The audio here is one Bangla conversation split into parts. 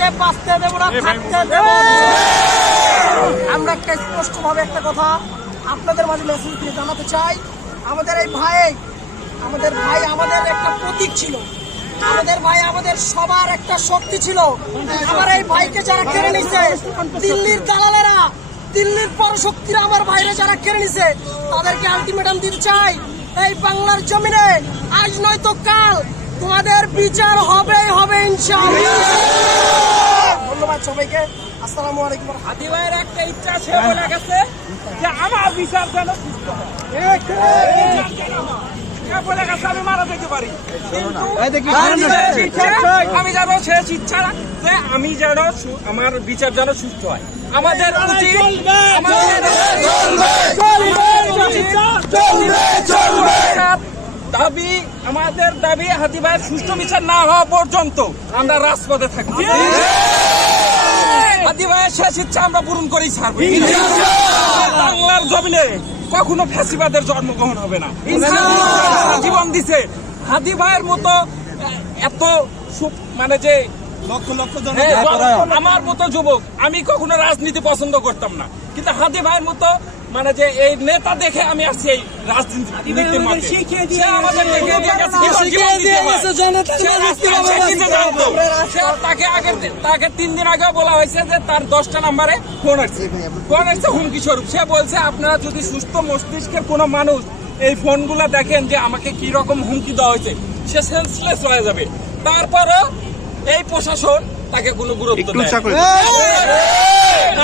তোকে বাঁচতে দেব না, থাকতে দেব। আমরা একটা স্পষ্টভাবে একটা কথা আপনাদের মাঝে মেসেজ দিয়ে জানাতে চাই, আমাদের এই ভাই আমাদের একটা প্রতীক ছিল, আমাদের ভাই আমাদের সবার একটা শক্তি ছিল। আমার এই ভাইকে যারা কেড়ে নিছে, দিল্লির দালালেরা, দিল্লির পরশক্তিরা আমার ভাইরা যারা কেড়ে নিছে, তাদেরকে আলটিমেটাম দিতে চাই, এই বাংলার জমিনে আজ নয়তো কাল তোমাদের বিচার হবেই হবে ইনশাআল্লাহ। ধন্যবাদ সবাইকে, আসসালামু আলাইকুম। হাদি ভাইয়ের একটা ইচ্ছা সে বলে গেছে যে আমার বিচার যেন সুস্থ হয়, বলে গেছে আমি মারা যেতে পারি, কিন্তু আমি যেন শেষ ইচ্ছা যে আমি যেন আমার বিচার যেন সুস্থ হয়। আমাদের উচিত দাবি, আমাদের দাবি হাদি ভাইয়ের সুষ্ঠু বিচার না হওয়া পর্যন্ত আমরা রাজপথে থাকবো। হাদি ভাইয়ের শেষ ইচ্ছা আমরা পূরণ করেই ছাড়বো। বাংলার জমিনে কখনো ফ্যাসিবাদের জন্মগ্রহণ হবে না। জীবন দিছে হাদি ভাইয়ের মতো এত মানে যে আমার মতো যুবক, আমি কখনো রাজনীতি পছন্দ করতাম না, কিন্তু হাদি ভাইয়ের মতো মানে যে এই নেতা দেখে আমি আসছি এই রাজনীতির মাঠে। সে আমাদের তাকে 3 দিন আগে বলা হয়েছে যে তার 10টা নাম্বারে ফোন আসছে হুমকি স্বরূপ। সে বলছে আপনারা যদি সুস্থ মস্তিষ্কের কোনো মানুষ এই ফোনগুলা দেখেন যে আমাকে কি রকম হুমকি দেওয়া হয়েছে, সে সেন্সলেস হয়ে যাবে। তারপরও এই প্রশাসন তাকে কোনো গুরুত্ব দেয়।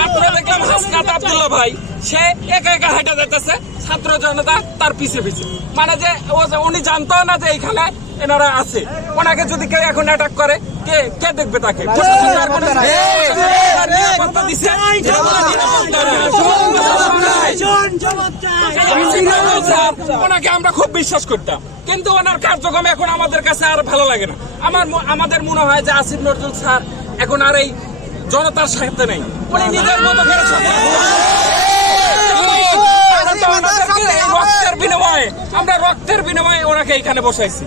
আপনারা দেখলাম হাসনাত আব্দুল্লাহ ভাই, সে একা একা হেঁটে যেতেছে, ছাত্র জনতা তার পিছে পিছে, মানে যে উনি জানতো না যে এইখানে এনারা আছে। ওনাকে যদি কেউ এখন অ্যাটাক করে কে দেখবে তাকে? ওনাকে আমরা খুব বিশ্বাস করতাম, কিন্তু ওনার কার্যক্রম এখন আমাদের কাছে আর ভালো লাগে না। আমাদের মনে হয় যে আসিফ নজরুল স্যার এখন আর এই জনতার সাথে নেই, উনি নিজের মতো করে আমরা রক্তের বিনিময়ে ওনাকে এখানে বসাইছি।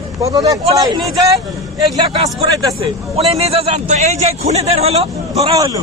উনি নিজে এগুলা কাজ করাইতেছে, উনি নিজে জানতো এই যে খুনিদের হলো ধরা হলো।